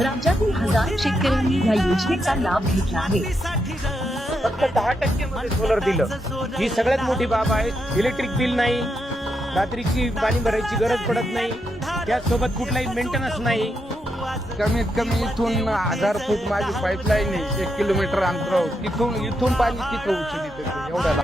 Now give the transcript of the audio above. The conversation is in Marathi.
राज्यातील हजारो शेतकऱ्यांनी या योजनेचा लाभ घेतला आहे. फक्त 10% मध्ये सोलर दिलं, ही सगळ्यात मोठी बाब आहे. इलेक्ट्रिक बिल नाही, रात्रीची पाणी भरायची गरज पडत नाही, त्याचसोबत कुठलाही मेंटेनन्स नाही. कमीत कमी इथून 1000 फूट माझी पाईपलाईन आहे, 1 किलोमीटर अंतरावर. इथून पाणी तिथं उचलत एवढ्याला.